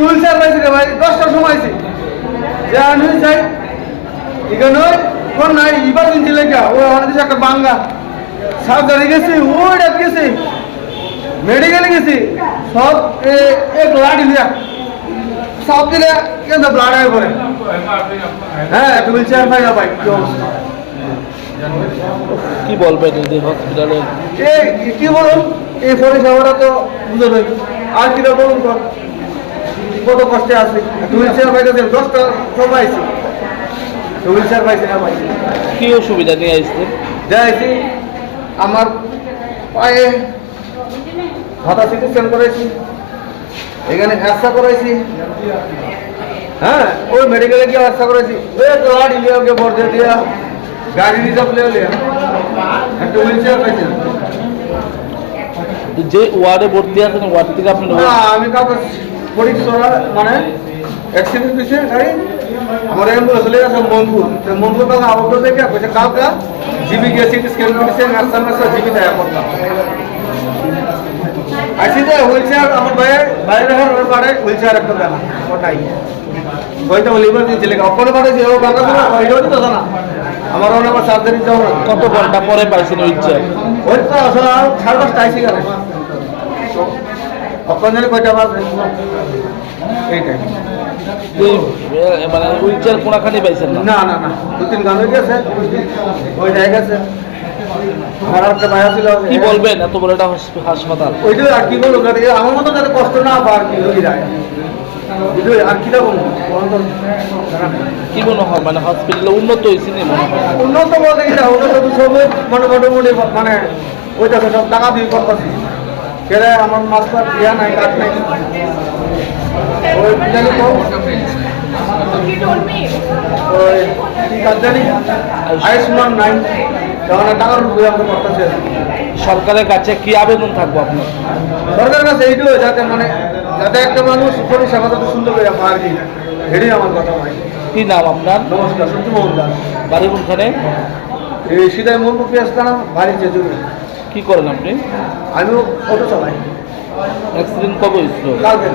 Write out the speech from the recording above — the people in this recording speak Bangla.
হুইল চেয়ার পাইছি রে ভাই 10টার সময় আইছি যে আমি যাই এখানে কোন নাই ইবার দিন ছিল কি ও আমাদের একটা বাঙ্গা সার্জারি গেছি ওইটা গেছি মেডিকেলে গেছি সব এক লাঠি লিয়া সব দিলে কেন ব্লাড আয় পড়ে হ্যাঁ একটা হুইল চেয়ার পাই না ভাই কি অবস্থা কি বলবেন এই হসপিটালে কি বলুন এই পরিষেবাটা তো বুঝবে আর কি বলুন কত কষ্টে আছে হুইল চেয়ার পাইতে 10টা সময় আইছি হুইল চেয়ার পাইছি না ভাই কি অসুবিধা নিয়ে আসছেন? যাইছি আমার পায়ে হাতা চিকিৎসা করেছি এখানে ব্যবসা করেছি হ্যাঁ ওই মেডিকেলে গিয়ে ব্যবসা করেছি ওই তো গাড়ি লিয়ে ওকে বর্ধে দিয়া গাড়ি রিজার্ভ লিয়ে একটা হুইল চেয়ার পাইছি যে ওয়ার্ডে ভর্তি আছেন ওয়ার্ড থেকে আপনি আমি কাউকে পরীক্ষা মানে অ্যাক্সিডেন্ট হয়েছে গাড়ি আমার অ্যাম্বুলেন্স চলে গেছে মনপুর কাউকে আউটডোর দেখে কইছে কাউকে জিবি গিয়ে সিটি স্ক্যান করেছে নার্সার জিবি দেয়া করতাম আসি যে হুইল চেয়ার আমার বাইরে ওর পাড়ে হুইল চেয়ার একটা দেনা ওটাই ওইটা লিভার দিয়েছে লেগে অপরে পাড়ে যে ও বাঁকা না ওইটাও দিত না আমার ওখানে আমার সার্জারি যাও না কত ঘন্টা পরে পাইছেন হুইল চেয়ার? ওই তো আসলে 5:30 আইসি গেলে অপরে কয়টা বাজে এইটাই মানে হুইল চেয়ার কোনাখানি পাইছেন না? না না না 2-3 গান হয়ে গেছে ওই জায়গা গেছে আমার একটা ভাই ছিল কি বলবেন এত বড় একটা হাসপাতাল ওইটা আর কি বলবো আমার মতো যাতে কষ্ট না পার কি হয়ে যায় আর কি বলবো কি মনে হয় মানে হসপিটালে উন্নত হয়েছে না মনে হয়? উন্নত বলতে কি উন্নত তো সব মোটামুটি মানে ওইটা তো সব টাকা দিয়ে করতেছি সেটা আমার মাস্টার ইয়া নাই কাজ নাই ওই জানি তো ওই কি কাজ জানি আয়ুষ্মান নাই তখন টাকার উপরে আমরা করতেছি সরকারের কাছে কি আবেদন থাকবো আপনার? সরকারের কাছে এইটুকু যাতে একটা মানুষ পরিষেবা যাতে সুন্দর করে আর কি এটাই আমার কথা ভাই। কি নাম আপনার? নমস্কার সত্যি মোহন দাস বাড়ি কোনখানে? এই সিধাই মোহনপুর পেঁয়াজখানা বাড়ি চেজুরি কি করেন আপনি? আমিও অটো চালাই অ্যাক্সিডেন্ট কবে হয়েছিল? কালকে